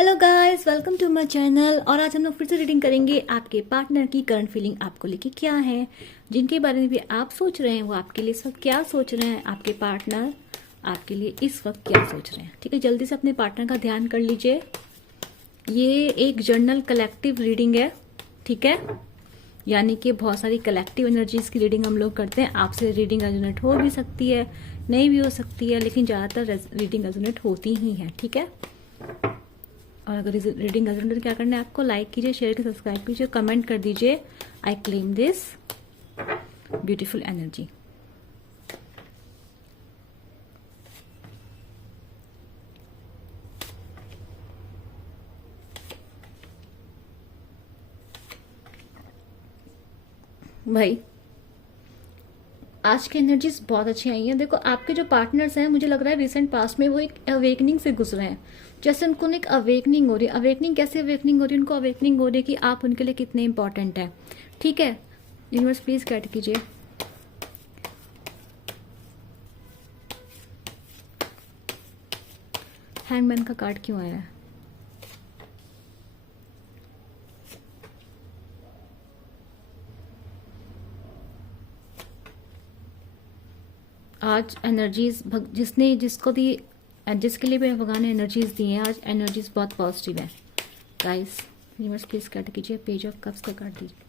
Hello guys, welcome to my channel. और आज हम लोग फिर से रीडिंग करेंगे आपके पार्टनर की करंट फीलिंग आपको लेके क्या है, जिनके बारे में भी आप सोच रहे हैं वो आपके लिए इस वक्त क्या सोच रहे हैं, आपके पार्टनर आपके लिए इस वक्त क्या सोच रहे हैं। ठीक है, जल्दी से अपने पार्टनर का ध्यान कर लीजिए। ये एक जर्नल कलेक्टिव रीडिंग है, ठीक है, यानी कि बहुत सारी कलेक्टिव एनर्जीज की रीडिंग हम लोग करते हैं। आपसे रीडिंग रेजोनेट हो भी सकती है, नहीं भी हो सकती है, लेकिन ज़्यादातर रीडिंग रेजोनेट होती ही है। ठीक है, और अगर रीडिंग रेजोनेट तो क्या करना है, आपको लाइक कीजिए, शेयर कीजिए, सब्सक्राइब कीजिए, कमेंट कर दीजिए। I claim this beautiful energy. भाई आज की एनर्जीज बहुत अच्छी आई हैं। देखो, आपके जो पार्टनर्स हैं, मुझे लग रहा है रिसेंट पास्ट में वो एक अवेकनिंग से गुजरे हैं। जैसे उनको एक अवेकनिंग हो रही है। अवेकनिंग कैसे अवेकनिंग हो रही है? उनको अवेकनिंग हो रही है कि आप उनके लिए कितने इंपॉर्टेंट हैं। ठीक है, यूनिवर्स प्लीज गाइड कीजिए। हैंगमैन का कार्ड क्यों आया है? आज एनर्जीज जिसने जिसको दी, जिसके लिए भी भगवान ने एनर्जीज दी हैं, आज एनर्जीज बहुत पॉजिटिव है। गाइस यूनिवर्स प्लीज गाइड कीजिए। पेज ऑफ कप्स का कार्ड दीजिए,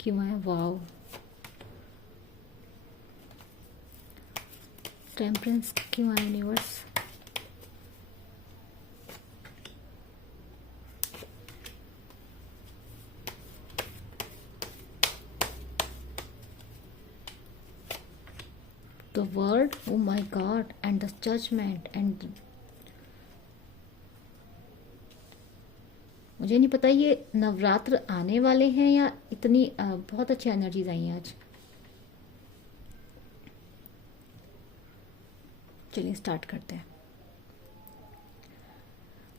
क्यों आया? वाओ, टेम्परेंस क्यों आया universe? The word, oh my God, and the judgment and मुझे नहीं पता ये नवरात्र आने वाले हैं या इतनी बहुत अच्छी एनर्जीज आई हैं आज। चलिए स्टार्ट करते हैं।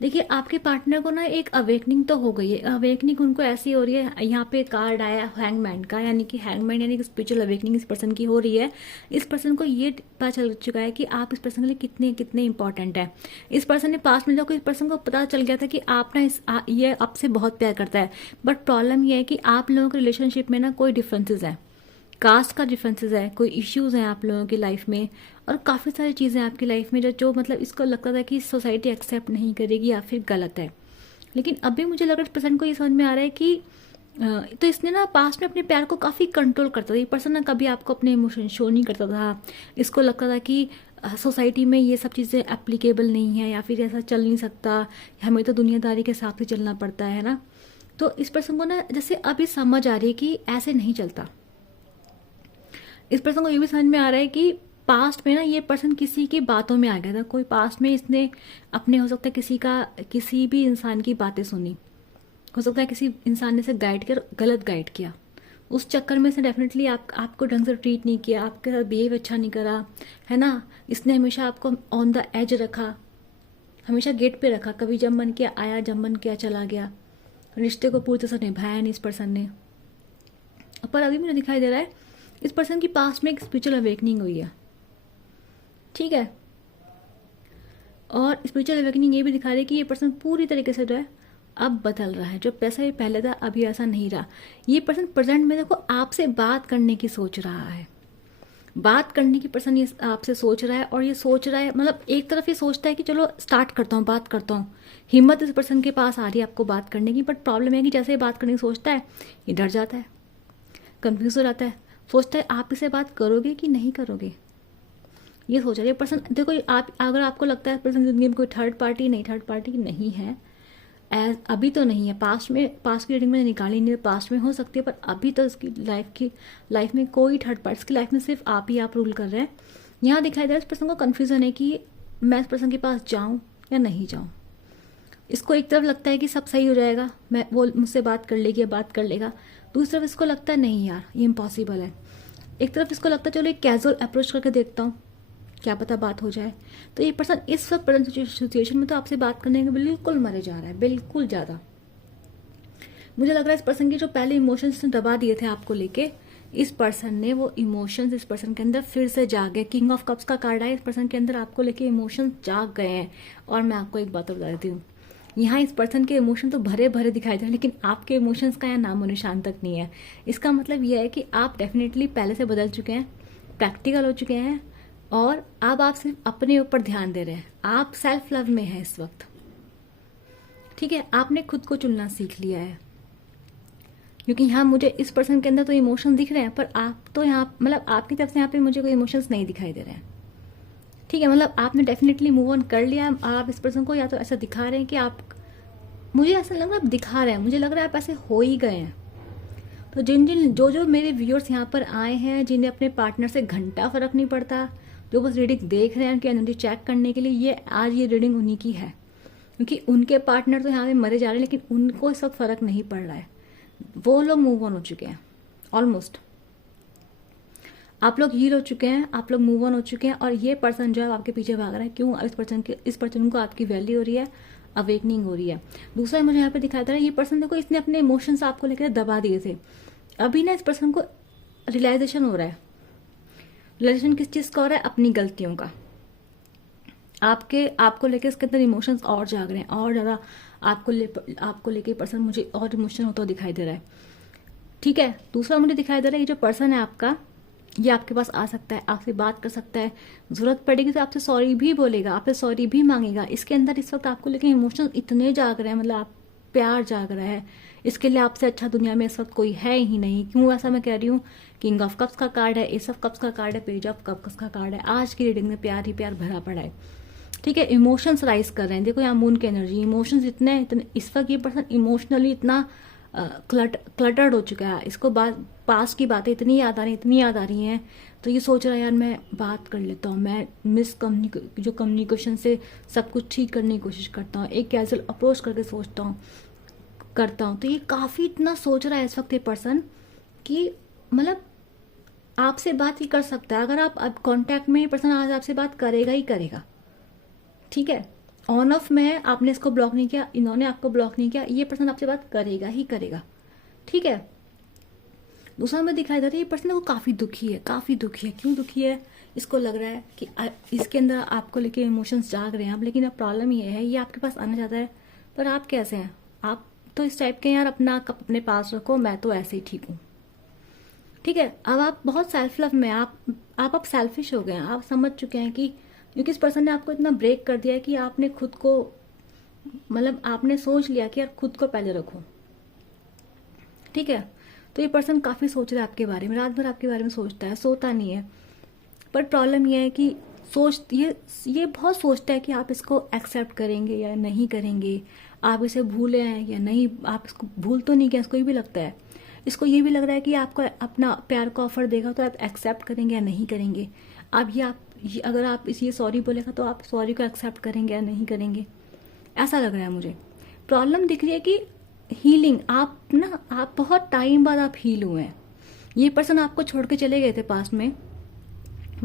देखिए, आपके पार्टनर को ना एक अवेकनिंग तो हो गई है। अवेकनिंग उनको ऐसी हो रही है, यहाँ पे कार्ड आया हैंगमैन का, यानी कि हैंगमैन यानी कि स्पिरिचुअल अवेकनिंग इस पर्सन की हो रही है। इस पर्सन को ये पता चल चुका है कि आप इस पर्सन के लिए कितने कितने इंपॉर्टेंट है। इस पर्सन ने पास में जाकर इस पर्सन को पता चल गया था कि आप ना ये आपसे बहुत प्यार करता है। बट प्रॉब्लम ये है कि आप लोगों के रिलेशनशिप में ना कोई डिफरेंसेस है, कास्ट का डिफरेंसेस है, कोई इश्यूज हैं आप लोगों की लाइफ में, और काफ़ी सारी चीज़ें आपकी लाइफ में जो मतलब इसको लगता था कि सोसाइटी एक्सेप्ट नहीं करेगी या फिर गलत है। लेकिन अभी मुझे लग रहा है इस पर्सन को ये समझ में आ रहा है कि तो इसने ना पास्ट में अपने प्यार को काफ़ी कंट्रोल करता था। ये पर्सन ना कभी आपको अपने इमोशन शो नहीं करता था। इसको लगता था कि सोसाइटी में ये सब चीज़ें एप्लीकेबल नहीं है, या फिर ऐसा चल नहीं सकता, हमें तो दुनियादारी के हिसाब से चलना पड़ता है ना। तो इस पर्सन को ना जैसे अभी समझ आ रही है कि ऐसे नहीं चलता। इस पर्सन को ये भी समझ में आ रहा है कि पास्ट में ना ये पर्सन किसी की बातों में आ गया था। कोई पास्ट में इसने अपने, हो सकता है किसी भी इंसान की बातें सुनी, हो सकता है किसी इंसान ने इसे गाइड कर गलत गाइड किया। उस चक्कर में इसने डेफिनेटली आपको ढंग से ट्रीट नहीं किया, आपके साथ बिहेव अच्छा नहीं करा, है ना। इसने हमेशा आपको ऑन द एज रखा, हमेशा गेट पे रखा। कभी जब मन किया आया, जब मन किया चला गया। रिश्ते को पूरी तरह से निभाया नहीं इस पर्सन ने। पर अभी मुझे दिखाई दे रहा है इस पर्सन की पास्ट में एक स्पिरिचुअल अवेकनिंग हुई है। ठीक है, और स्पिरिचुअल अवेकनिंग ये भी दिखा रही है कि ये पर्सन पूरी तरीके से जो है अब बदल रहा है। जो पैसा ये पहले था अभी ऐसा नहीं रहा। ये पर्सन प्रेजेंट में देखो आपसे बात करने की सोच रहा है, बात करने की पर्सन ये आपसे सोच रहा है। और ये सोच रहा है, मतलब एक तरफ ये सोचता है कि चलो स्टार्ट करता हूँ, बात करता हूँ। हिम्मत इस पर्सन के पास आ रही है आपको बात करने की। बट प्रॉब्लम है कि जैसे ये बात करने की सोचता है, ये डर जाता है, कंफ्यूज हो जाता है, सोचता है आप इसे बात करोगे कि नहीं करोगे। ये सोच रही है पर्सन। देखो, आप अगर आपको लगता है पर्सन जिंदगी में कोई थर्ड पार्टी नहीं है, अभी तो नहीं है। पास्ट की रीडिंग में निकाली नहीं, पास्ट में हो सकती है, पर अभी तो इसकी लाइफ में कोई थर्ड पार्टी, इसकी लाइफ में सिर्फ आप ही आप रूल कर रहे हैं। यहाँ दिखाई दे रहा है इस पर्सन को कन्फ्यूजन है कि मैं इस पर्सन के पास जाऊँ या नहीं जाऊँ। इसको एक तरफ लगता है कि सब सही हो जाएगा, वो मुझसे बात कर लेगी या बात कर लेगा। दूसरी तरफ इसको लगता है नहीं यार, ये इम्पॉसिबल है। एक तरफ इसको लगता है चलो एक कैजुअल अप्रोच करके देखता हूँ, क्या पता बात हो जाए। तो ये पर्सन इस वक्त प्रेजेंट सिचुएशन में तो आपसे बात करने के बिल्कुल मरे जा रहा है, बिल्कुल ज़्यादा। मुझे लग रहा है इस पर्सन की जो पहले इमोशंस ने दबा दिए थे आपको लेके, इस पर्सन ने वो इमोशंस इस पर्सन के अंदर फिर से जाग गए। किंग ऑफ कप्स का कार्ड है, इस पर्सन के अंदर आपको लेके इमोशंस जाग गए हैं। और मैं आपको एक बात बता देती हूँ, यहाँ इस पर्सन के इमोशन तो भरे भरे दिखाई दे रहे हैं, लेकिन आपके इमोशंस का यहाँ नामो निशान तक नहीं है। इसका मतलब यह है कि आप डेफिनेटली पहले से बदल चुके हैं, प्रैक्टिकल हो चुके हैं, और अब आप सिर्फ अपने ऊपर ध्यान दे रहे हैं। आप सेल्फ लव में हैं इस वक्त। ठीक है, आपने खुद को चुनना सीख लिया है, क्योंकि यहाँ मुझे इस पर्सन के अंदर तो इमोशन दिख रहे हैं, पर आप तो यहाँ मतलब आपकी तरफ से यहाँ पे मुझे कोई इमोशंस नहीं दिखाई दे रहे हैं। ठीक है, मतलब आपने डेफिनेटली मूव ऑन कर लिया है। आप इस पर्सन को या तो ऐसा दिखा रहे हैं कि आप, मुझे ऐसा लग रहा है आप दिखा रहे हैं, मुझे लग रहा है आप ऐसे हो ही गए हैं। तो जो मेरे व्यूअर्स यहाँ पर आए हैं, जिन्हें अपने पार्टनर से घंटा फर्क नहीं पड़ता, जो बस रीडिंग देख रहे हैं उनकी एनर्जी चेक करने के लिए, ये आज ये रीडिंग उन्हीं की है, क्योंकि उनके पार्टनर तो यहाँ पे मरे जा रहे हैं, लेकिन उनको इस वक्त फर्क नहीं पड़ रहा है। वो लोग मूव ऑन हो चुके हैं ऑलमोस्ट। आप लोग हील हो चुके हैं, आप लोग मूव ऑन हो चुके हैं, और ये पर्सन जो है आपके पीछे भाग रहा है। क्यों? इस पर्सन को आपकी वैल्यू हो रही है, अवेकनिंग हो रही है। दूसरा मुझे यहाँ पे दिखाई दे रहा है, ये पर्सन देखो, इसने अपने इमोशंस आपको लेकर दबा दिए थे। अभी ना इस पर्सन को रियलाइजेशन हो रहा है। रियलाइजेशन किस चीज का हो रहा है? अपनी गलतियों का। आपको लेके इसके अंदर इमोशंस और जाग रहे हैं, और ज्यादा आपको लेके पर्सन मुझे और इमोशनल होता दिखाई दे रहा है। ठीक है, दूसरा मुझे दिखाई दे रहा है, ये जो पर्सन है आपका, ये आपके पास आ सकता है, आपसे बात कर सकता है, जरूरत पड़ेगी तो आपसे सॉरी भी बोलेगा, आपसे सॉरी भी मांगेगा। इसके अंदर इस वक्त आपको लेके इमोशंस इतने जाग रहे हैं, मतलब आप प्यार जाग रहा है। इसके लिए आपसे अच्छा दुनिया में इस वक्त कोई है ही नहीं। क्यों ऐसा मैं कह रही हूँ? किंग ऑफ कप्स का कार्ड है, एस ऑफ कप्स का कार्ड है, पेज ऑफ कप्स का कार्ड है। आज की रीडिंग में प्यार ही प्यार भरा पड़ा है। ठीक है, इमोशंस राइज कर रहे हैं। देखो यहाँ मून की एनर्जी, इमोशंस इतने इस वक्त ये पर्सन इमोशनली इतना क्लटर्ड हो चुका है। इसको पास की बातें इतनी याद आ रही हैं, तो ये सोच रहा है यार मैं बात कर लेता हूँ, मैं जो कम्युनिकेशन से सब कुछ ठीक करने की कोशिश करता हूँ, एक कैजुअल अप्रोच करके करता हूँ। तो ये काफी इतना सोच रहा है इस वक्त ये पर्सन कि मतलब आपसे बात ही कर सकता है। अगर आप अब कांटेक्ट में, ये पर्सन आज आपसे बात करेगा ही करेगा। ठीक है, ऑन ऑफ में है, आपने इसको ब्लॉक नहीं किया, इन्होंने आपको ब्लॉक नहीं किया, ये पर्सन आपसे बात करेगा ही करेगा। ठीक है, दूसरा में दिखाई दे रहा है, ये पर्सन वो काफी दुखी है, काफी दुखी है। क्यों दुखी है? इसको लग रहा है कि इसके अंदर आपको लेके इमोशंस जाग रहे हैं अब, लेकिन अब प्रॉब्लम ये है, ये आपके पास आना चाहता है, पर आप कैसे हैं? आप तो इस टाइप के यार, अपना कप अपने पास रखो, मैं तो ऐसे ही ठीक हूँ। ठीक है, अब आप बहुत सेल्फ लव में, आप सेल्फिश हो गए हैं। आप समझ चुके हैं कि क्योंकि इस पर्सन ने आपको इतना ब्रेक कर दिया है कि आपने खुद को, मतलब आपने सोच लिया कि यार खुद को पहले रखो। ठीक है, तो ये पर्सन काफी सोच रहा है आपके बारे में, रात भर आपके बारे में सोचता है, सोता नहीं है। पर प्रॉब्लम यह है कि ये बहुत सोचता है कि आप इसको एक्सेप्ट करेंगे या नहीं करेंगे, आप इसे भूले हैं या नहीं। आप इसको भूल तो नहीं गया, इसको ये भी लगता है, इसको ये भी लग रहा है कि आपको अपना प्यार का ऑफर देगा तो आप एक्सेप्ट करेंगे या नहीं करेंगे। अगर आप ये सॉरी बोलेगा तो आप सॉरी को एक्सेप्ट करेंगे या नहीं करेंगे, ऐसा लग रहा है मुझे। प्रॉब्लम दिख रही है कि हीलिंग, आप बहुत टाइम बाद आप हील हुए हैं। ये पर्सन आपको छोड़ के चले गए थे पास्ट में,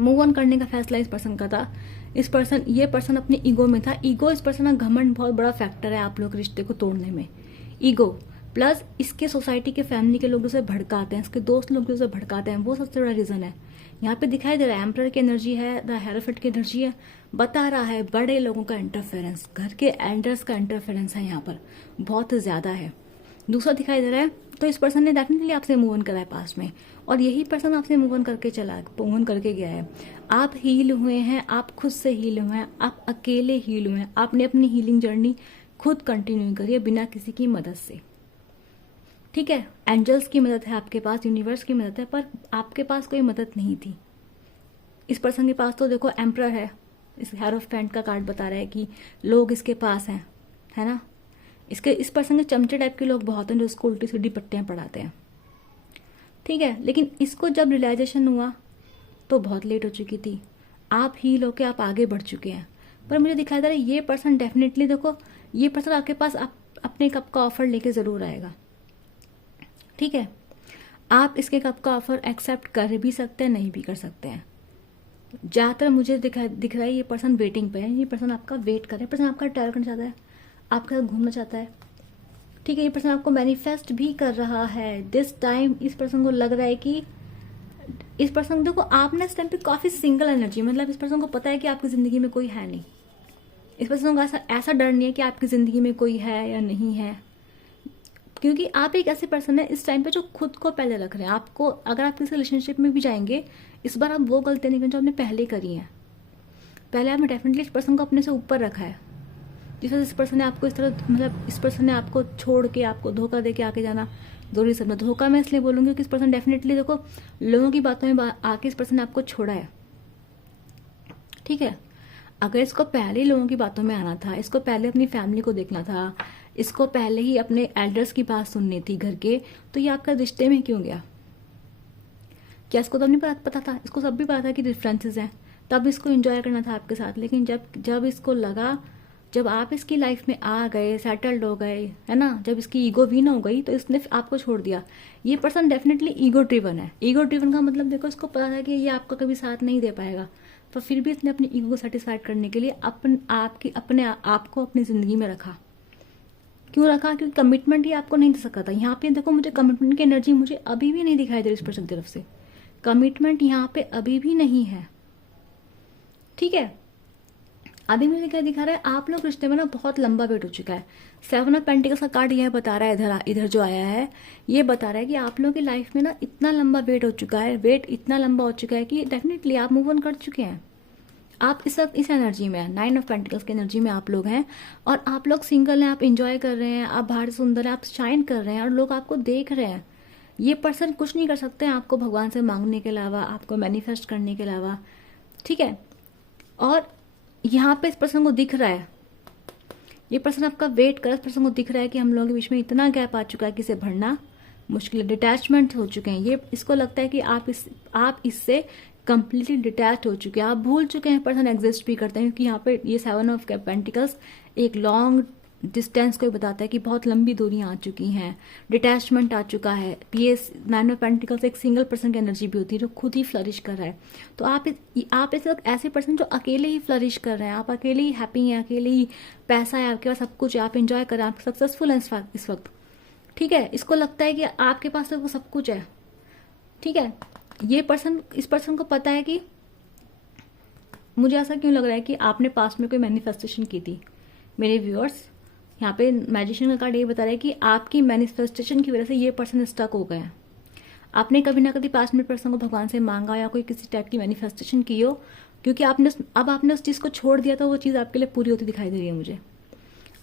मूव ऑन करने का फैसला इस पर्सन का था। ये पर्सन अपने ईगो में था। ईगो इस पर्सन का घमंड बहुत बड़ा फैक्टर है आप लोग रिश्ते को तोड़ने में। ईगो प्लस इसके सोसाइटी के फैमिली के लोग उसे भड़काते हैं, इसके दोस्त लोग उसे भड़काते हैं, वो सबसे बड़ा रीजन है। यहाँ पे दिखाई दे रहा है एम्परर की एनर्जी है, द हेरोफेंट की एनर्जी है, बता रहा है बड़े लोगों का इंटरफेरेंस, घर के एल्डर्स का इंटरफेरेंस है यहाँ पर बहुत ज्यादा है। दूसरा दिखाई दे रहा है, तो इस पर्सन ने डेफिनेटली आपसे मूव ऑन करा है पास्ट में, और यही पर्सन आपसे मूव ऑन करके गया है। आप हील हुए हैं, आप खुद से हील हुए हैं, आप अकेले हील हुए हैं। आपने अपनी हीलिंग जर्नी खुद कंटिन्यू करी है बिना किसी की मदद से। ठीक है, एंजल्स की मदद है आपके पास, यूनिवर्स की मदद है, पर आपके पास कोई मदद नहीं थी। इस पर्सन के पास तो देखो एम्परर है, इस हेरोफेंट का कार्ड बता रहा है कि लोग इसके पास हैं, है ना। इस पर्सन के चमचे टाइप के लोग बहुत हैं जो इसको उल्टी सीधी पट्टियां पढ़ाते हैं। ठीक है, लेकिन इसको जब रियलाइजेशन हुआ तो बहुत लेट हो चुकी थी। आप हील होके आप आगे बढ़ चुके हैं। पर मुझे दिखाई दे रहा है ये पर्सन डेफिनेटली, देखो ये पर्सन आपके पास अपने कप का ऑफर लेके जरूर आएगा। ठीक है, आप इसके कप का ऑफर एक्सेप्ट कर भी सकते हैं, नहीं भी कर सकते हैं। ज्यादातर मुझे दिख रहा है ये पर्सन वेटिंग पे है, ये पर्सन आपका वेट कर रहा है, पर्सन आपका ट्रैवल करना चाहता है, आपके साथ घूमना चाहता है। ठीक है, ये पर्सन आपको मैनिफेस्ट भी कर रहा है। दिस टाइम इस पर्सन को लग रहा है कि इस पर्सन, देखो आपने इस टाइम पे काफी सिंगल एनर्जी, मतलब इस पर्सन को पता है कि आपकी जिंदगी में कोई है नहीं। इस पर्सन को ऐसा ऐसा डर नहीं है कि आपकी ज़िंदगी में कोई है या नहीं है, क्योंकि आप एक ऐसे पर्सन है इस टाइम पे जो खुद को पहले रख रहे हैं। आपको अगर आप किसी रिलेशनशिप में भी जाएंगे, इस बार आप वो गलतियां नहीं करें जो आपने पहले करी हैं। पहले आपने डेफिनेटली इस पर्सन को अपने से ऊपर रखा है, जिस वजह से इस पर्सन ने आपको इस तरह, मतलब इस पर्सन ने आपको छोड़ के, आपको धोखा दे के आके जाना जरूरी समझा। धोखा मैं इसलिए बोलूँगी कि इस पर्सन डेफिनेटली, देखो, लोगों की बातों में आके इस पर्सन ने आपको छोड़ा है, ठीक है। अगर इसको पहले ही लोगों की बातों में आना था, इसको पहले अपनी फैमिली को देखना था, इसको पहले ही अपने एल्डर्स की बात सुननी थी घर के, तो ये आपका रिश्ते में क्यों गया? क्या इसको तब नहीं पता था? इसको सब भी पता था कि डिफरेंसेस हैं, तब इसको एंजॉय करना था आपके साथ। लेकिन जब जब इसको लगा, जब आप इसकी लाइफ में आ गए, सेटल्ड हो गए, है ना, जब इसकी ईगो वीन हो गई, तो इसने आपको छोड़ दिया। ये पर्सन डेफिनेटली ईगो ड्रिवन है। ईगो ड्रिवन का मतलब, देखो, इसको पता था कि ये आपका कभी साथ नहीं दे पाएगा, पर फिर भी इसने अपनी ईगो को सेटिस्फाइड करने के लिए अपने आप को अपनी जिंदगी में रखा। क्यों रखा? क्योंकि कमिटमेंट ही आपको नहीं दे सका था। यहाँ पे देखो, मुझे कमिटमेंट की एनर्जी मुझे अभी भी नहीं दिखाई दे रही इस पर्सन की तरफ से। कमिटमेंट यहाँ पे अभी भी नहीं है, ठीक है। अभी मुझे क्या दिखा रहा है, आप लोग रिश्ते में ना बहुत लंबा वेट हो चुका है। 7 ऑफ पेंटिकल्स का कार्ड यह बता रहा है, इधर जो आया है, ये बता रहा है कि आप लोगों की लाइफ में ना इतना लंबा वेट हो चुका है, वेट इतना लंबा हो चुका है कि डेफिनेटली आप मूव ऑन कर चुके हैं। आप इस वक्त इस एनर्जी में हैं, 9 ऑफ पेंटिकल्स की एनर्जी में आप लोग हैं, और आप लोग सिंगल हैं, आप इंजॉय कर रहे हैं, आप बाहर सुंदर हैं, आप शाइन कर रहे हैं, और लोग आपको देख रहे हैं। ये पर्सन कुछ नहीं कर सकते हैं आपको भगवान से मांगने के अलावा, आपको मैनिफेस्ट करने के अलावा, ठीक है। और यहाँ पे इस पर्सन को दिख रहा है, ये पर्सन आपका वेट कर, इस पर्सन को दिख रहा है कि हम लोगों के बीच में इतना गैप आ चुका है कि इसे भरना मुश्किल है, डिटैचमेंट हो चुके हैं। ये इसको लगता है कि आप इससे कंप्लीटली डिटैच हो चुके हैं, आप भूल चुके हैं पर्सन एग्जिस्ट भी करते हैं, क्योंकि यहाँ पे ये 7 ऑफ पेंटिकल्स एक लॉन्ग डिस्टेंस को बताता है कि बहुत लंबी दूरियां आ चुकी हैं, डिटैचमेंट आ चुका है। ये 9 ऑफ पेंटिकल्स एक सिंगल पर्सन की एनर्जी भी होती है जो खुद ही फ्लरिश कर रहा है। तो आप इस वक्त ऐसे पर्सन जो अकेले ही फ्लरिश कर रहे हैं, आप अकेले ही हैप्पी हैं, अकेले ही पैसा है आपके पास, सब कुछ है, आप इंजॉय कर रहे हैं, आप सक्सेसफुल हैं इस वक्त, ठीक है। इसको लगता है कि आपके पास तो वो सब कुछ है, ठीक है। इस पर्सन को पता है कि मुझे ऐसा क्यों लग रहा है कि आपने पास्ट में कोई मैनिफेस्टेशन की थी। मेरे व्यूअर्स, यहाँ पे मैजिशियन का कार्ड ये बता रहा है कि आपकी मैनिफेस्टेशन की वजह से ये पर्सन स्टक हो गए हैं। आपने कभी ना कभी पास्ट में पर्सन को भगवान से मांगा या कोई किसी टाइप की मैनिफेस्टेशन की हो, क्योंकि आपने उस चीज़ को छोड़ दिया, तो वो चीज़ आपके लिए पूरी होती दिखाई दे रही है मुझे।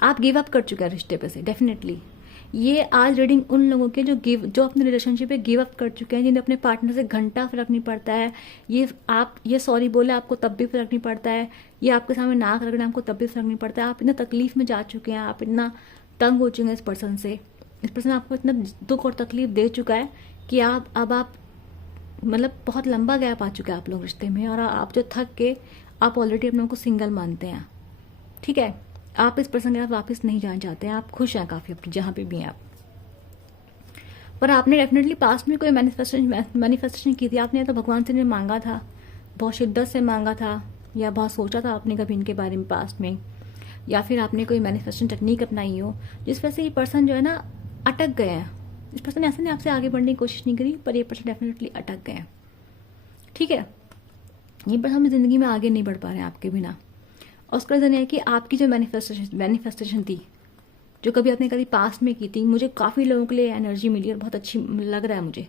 आप गिव अप कर चुके हैं रिश्ते पे से, डेफिनेटली। ये आज रीडिंग उन लोगों के जो अपने रिलेशनशिप पे गिव अप कर चुके हैं, जिन्हें अपने पार्टनर से घंटा फर्क नहीं पड़ता है। ये सॉरी बोले आपको तब भी फर्क नहीं पड़ता है, ये आपके सामने नाक रगड़े आपको तब भी फर्क नहीं पड़ता है। आप इतना तकलीफ में जा चुके हैं, आप इतना तंग हो चुके हैं इस पर्सन से। इस पर्सन आपको इतना दुख और तकलीफ दे चुका है कि आप मतलब बहुत लंबा गैप आ चुका है आप लोग रिश्ते में, और आप जो थक के आप ऑलरेडी अपने को सिंगल मानते हैं, ठीक है। आप इस पर्सन के साथ वापस नहीं जाना चाहते हैं, आप खुश हैं काफ़ी अपनी जहाँ पे भी हैं आप। पर आपने डेफिनेटली पास्ट में कोई मैनिफेस्टेशन की थी, आपने या तो भगवान से ने मांगा था, बहुत शिद्दत से मांगा था, या बहुत सोचा था आपने कभी इनके बारे में पास्ट में, या फिर आपने कोई मैनिफेस्टेशन टेक्निक अपनाई हो, जिस वजह से ये पर्सन जो है ना अटक गए हैं। इस पर्सन ने ऐसे नहीं आपसे आगे बढ़ने की कोशिश नहीं करी, पर ये पर्सन डेफिनेटली अटक गए हैं, ठीक है। ये पर्सन अपनी ज़िंदगी में आगे नहीं बढ़ पा रहे हैं आपके बिना। और उसका रीज़न है कि आपकी जो मैनिफेस्टेशन थी, जो कभी आपने कभी पास्ट में की थी, मुझे काफ़ी लोगों के लिए एनर्जी मिली और बहुत अच्छी लग रहा है मुझे।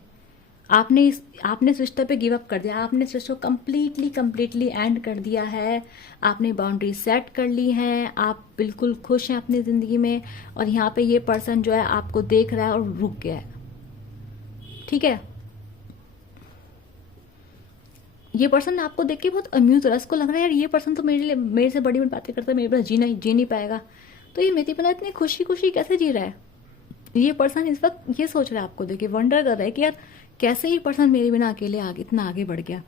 आपने इस रिश्ते पे गिव अप कर दिया, आपने इस रिश्ते को कम्प्लीटली एंड कर दिया है, आपने बाउंड्री सेट कर ली है, आप बिल्कुल खुश हैं अपनी ज़िंदगी में। और यहाँ पे ये पर्सन जो है आपको देख रहा है और रुक गया है, ठीक है। ये पर्सन आपको देख के बहुत अम्यूज हो रहा है, इसको लग रहा है यार ये पर्सन तो मेरे से बड़ी बातें करता है, मेरे पास जी नहीं पाएगा, तो ये मेरी पना इतनी खुशी कैसे जी रहा है। ये पर्सन इस वक्त ये सोच रहा है, आपको देख के वंडर कर रहा है कि यार कैसे ये पर्सन मेरे बिना अकेले इतना आगे बढ़ गया,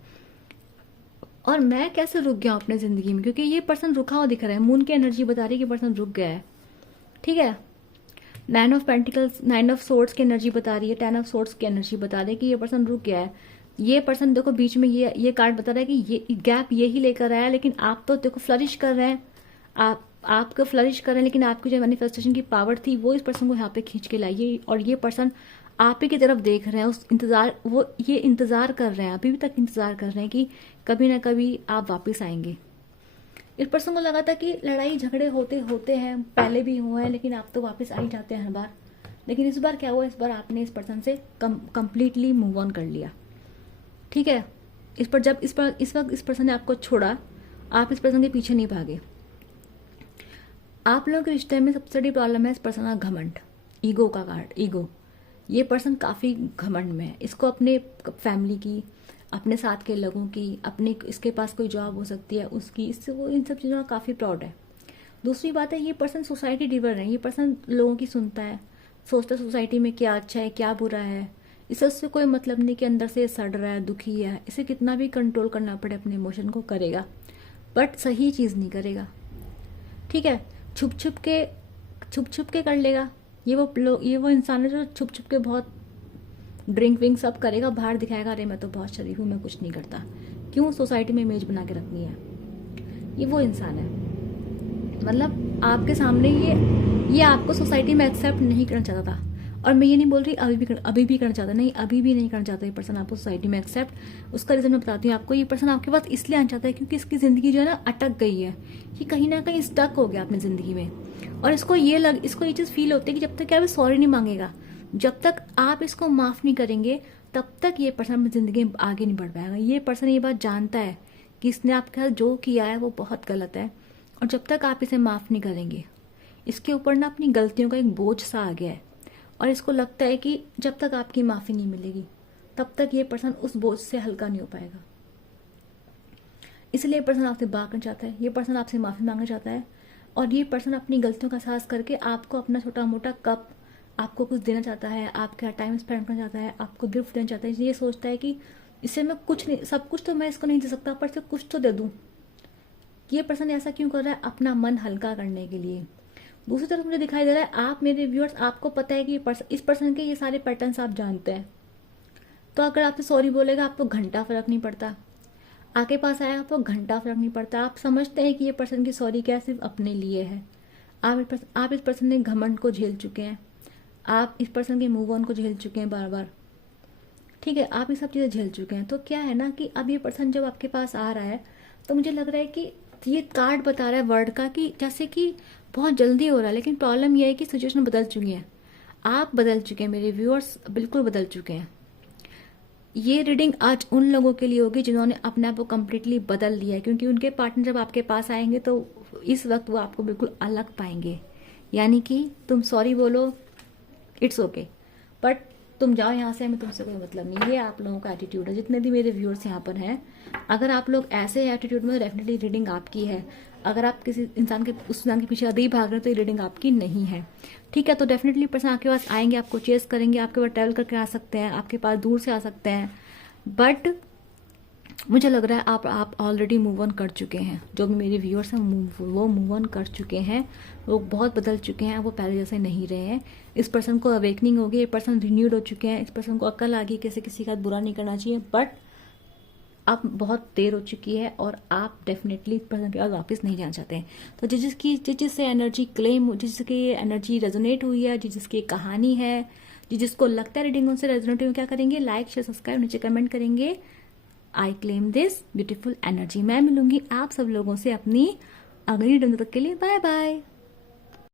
और मैं कैसे रुक गया अपने जिंदगी में, क्योंकि ये पर्सन रुका हुआ दिख रहा है। मून की एनर्जी बता रही है कि पर्सन रुक गया है, ठीक है। 9 ऑफ पेंटिकल्स, 9 ऑफ सोर्ड्स की एनर्जी बता रही है, 10 ऑफ सोर्ड्स की एनर्जी बता रही है कि ये पर्सन रुक गया है। ये पर्सन देखो बीच में ये कार्ड बता रहा है कि ये गैप ये ही लेकर आया है, लेकिन आप तो देखो फ्लरिश कर रहे हैं, आपको फ्लरिश कर रहे हैं, लेकिन आपकी जो मैनिफेस्टेशन की पावर थी वो इस पर्सन को यहाँ पे खींच के लाई, और ये पर्सन आप ही की तरफ देख रहे हैं, ये इंतजार कर रहे हैं, अभी भी तक इंतजार कर रहे हैं कि कभी ना कभी आप वापस आएंगे। इस पर्सन को लगा था कि लड़ाई झगड़े होते होते हैं, पहले भी हुए हैं, लेकिन आप तो वापस आ ही जाते हैं हर बार। लेकिन इस बार क्या हुआ, इस बार आपने इस पर्सन से कंप्लीटली मूव ऑन कर लिया। ठीक है, इस पर जब इस वक्त इस पर्सन ने आपको छोड़ा, आप इस पर्सन के पीछे नहीं भागे। आप लोगों के रिश्ते में सबसे बड़ी प्रॉब्लम है इस पर्सन का घमंड, ईगो का कार्ड, ईगो। ये पर्सन काफ़ी घमंड में है, इसको अपने फैमिली की, अपने साथ के लोगों की, अपने, इसके पास कोई जॉब हो सकती है उसकी, इससे वो इन सब चीज़ों का काफ़ी प्राउड है। दूसरी बात है, ये पर्सन सोसाइटी डिवर है, ये पर्सन लोगों की सुनता है, सोचता है सोसाइटी में क्या अच्छा है क्या बुरा है, इसे उससे कोई मतलब नहीं कि अंदर से सड़ रहा है, दुखी है, इसे कितना भी कंट्रोल करना पड़े अपने इमोशन को करेगा, बट सही चीज़ नहीं करेगा। ठीक है, छुप छुप के कर लेगा। ये वो इंसान है जो छुप छुप के बहुत ड्रिंक विंक सब करेगा, बाहर दिखाएगा अरे मैं तो बहुत शरीफ हूँ, मैं कुछ नहीं करता। क्यों? सोसाइटी में इमेज बना के रखनी है। ये वो इंसान है, मतलब आपके सामने ये आपको सोसाइटी में एक्सेप्ट नहीं करना चाहता था। और मैं ये नहीं बोल रही अभी भी करना चाहता, नहीं, अभी भी नहीं करना चाहता ये पर्सन आपको सोसाइटी में एक्सेप्ट। उसका रीज़न मैं बताती हूँ आपको। ये पर्सन आपके पास इसलिए आना चाहता है क्योंकि इसकी ज़िंदगी जो है ना अटक गई है, ये कहीं ना कहीं स्टक हो गया अपनी ज़िंदगी में। और इसको ये चीज़ फील होती है कि जब तक क्या सॉरी नहीं मांगेगा, जब तक आप इसको माफ़ नहीं करेंगे, तब तक ये पर्सन अपनी ज़िंदगी में आगे नहीं बढ़ पाएगा। ये पर्सन ये बात जानता है कि इसने आपके साथ जो किया है वो बहुत गलत है, और जब तक आप इसे माफ़ नहीं करेंगे, इसके ऊपर ना अपनी गलतियों का एक बोझ सा आ गया है, और इसको लगता है कि जब तक आपकी माफ़ी नहीं मिलेगी तब तक ये पर्सन उस बोझ से हल्का नहीं हो पाएगा। इसलिए ये पर्सन आपसे बात करना चाहता है, ये पर्सन आपसे माफ़ी मांगना चाहता है, और ये पर्सन अपनी गलतियों का एहसास करके आपको अपना छोटा मोटा कप, आपको कुछ देना चाहता है, आपका टाइम स्पेंड करना चाहता है, आपको गिफ्ट देना चाहता है। ये सोचता है कि इससे मैं कुछ नहीं, सब कुछ तो मैं इसको नहीं दे सकता, पर इसे कुछ तो दे दूँ। ये पर्सन ऐसा क्यों कर रहा है? अपना मन हल्का करने के लिए। दूसरी तरफ मुझे दिखाई दे रहा है, आप मेरे व्यूअर्स, आपको पता है कि इस पर्सन के ये सारे पैटर्न्स आप जानते हैं, तो अगर आपसे सॉरी बोलेगा आपको घंटा फर्क नहीं पड़ता, आपके पास आया आपको घंटा फर्क नहीं पड़ता। आप समझते हैं कि ये पर्सन की सॉरी क्या सिर्फ अपने लिए है। आप इस पर्सन ने घमंड को झेल चुके हैं, आप इस पर्सन के मूव ऑन को झेल चुके हैं बार बार। ठीक है, आप ये सब चीज़ें झेल चुके हैं। तो क्या है ना कि अब ये पर्सन जब आपके पास आ रहा है, तो मुझे लग रहा है कि ये कार्ड बता रहा है वर्ड का कि जैसे कि बहुत जल्दी हो रहा है, लेकिन प्रॉब्लम यह है कि सिचुएशन बदल चुकी है, आप बदल चुके हैं, मेरे व्यूअर्स बिल्कुल बदल चुके हैं। ये रीडिंग आज उन लोगों के लिए होगी जिन्होंने अपने आप को कम्प्लीटली बदल लिया है, क्योंकि उनके पार्टनर जब आपके पास आएंगे तो इस वक्त वो आपको बिल्कुल अलग पाएंगे। यानी कि तुम सॉरी बोलो, इट्स ओके, बट तुम जाओ यहाँ से, हमें तुमसे कोई मतलब नहीं। ये आप लोगों का एटीट्यूड है, जितने भी मेरे व्यूअर्स यहाँ पर हैं। अगर आप लोग ऐसे एटीट्यूड में, डेफिनेटली रीडिंग आपकी है। अगर आप किसी इंसान के, उस इंसान के पीछे अधिक भाग रहे हो, तो ये रीडिंग आपकी नहीं है। ठीक है, तो डेफिनेटली पर्सन आपके पास आएंगे, आपको चेस करेंगे, आपके पास ट्रैवल करके आ सकते हैं, आपके पास दूर से आ सकते हैं, बट मुझे लग रहा है आप ऑलरेडी मूव ऑन कर चुके हैं। जो भी मेरे व्यूअर्स हैं वो मूव ऑन कर चुके हैं, वो बहुत बदल चुके हैं, वो पहले जैसे नहीं रहे हैं। इस पर्सन को अवेकनिंग होगी, ये पर्सन रिन्यूड हो चुके हैं, इस पर्सन को अक्ल आ गई किसी का बुरा नहीं करना चाहिए, बट अब बहुत देर हो चुकी है और आप डेफिनेटली इस पर्सन के पास वापस नहीं जाना चाहते हैं। तो जिससे एनर्जी क्लेम, जिसकी एनर्जी रेजोनेट हुई है, जिसकी कहानी है, जिसको लगता है रीडिंग उनसे रेजोनेट हुई, क्या करेंगे? लाइक शेयर सब्सक्राइब, नीचे कमेंट करेंगे, I claim this beautiful energy. मैं मिलूंगी आप सब लोगों से अपनी अगली रीडिंग तक के लिए। Bye bye.